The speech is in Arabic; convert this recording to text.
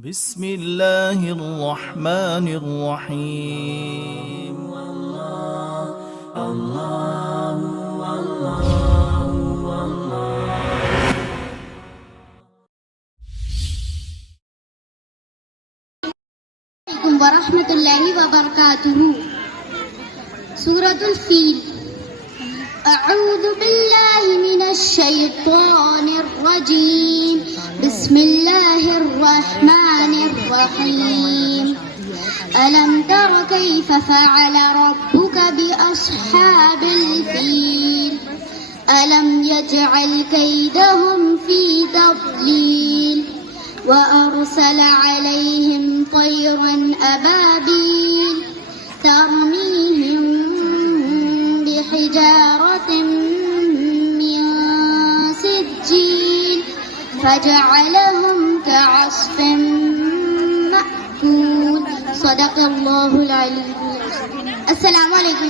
بسم الله الرحمن الرحيم. ورحمة الله وبركاته. سورة الفيل. أعوذ بالله من الشيطان الرجيم. بسم الله الرحمن الرحيم. ألم تر كيف فعل ربك بأصحاب الفيل؟ ألم يجعل كيدهم في تضليل وأرسل عليهم طيرا أبابيل ترميهم بحجارة من سجيل فجعلهم كعصف مأكول. صدق الله العلي. السلام عليكم.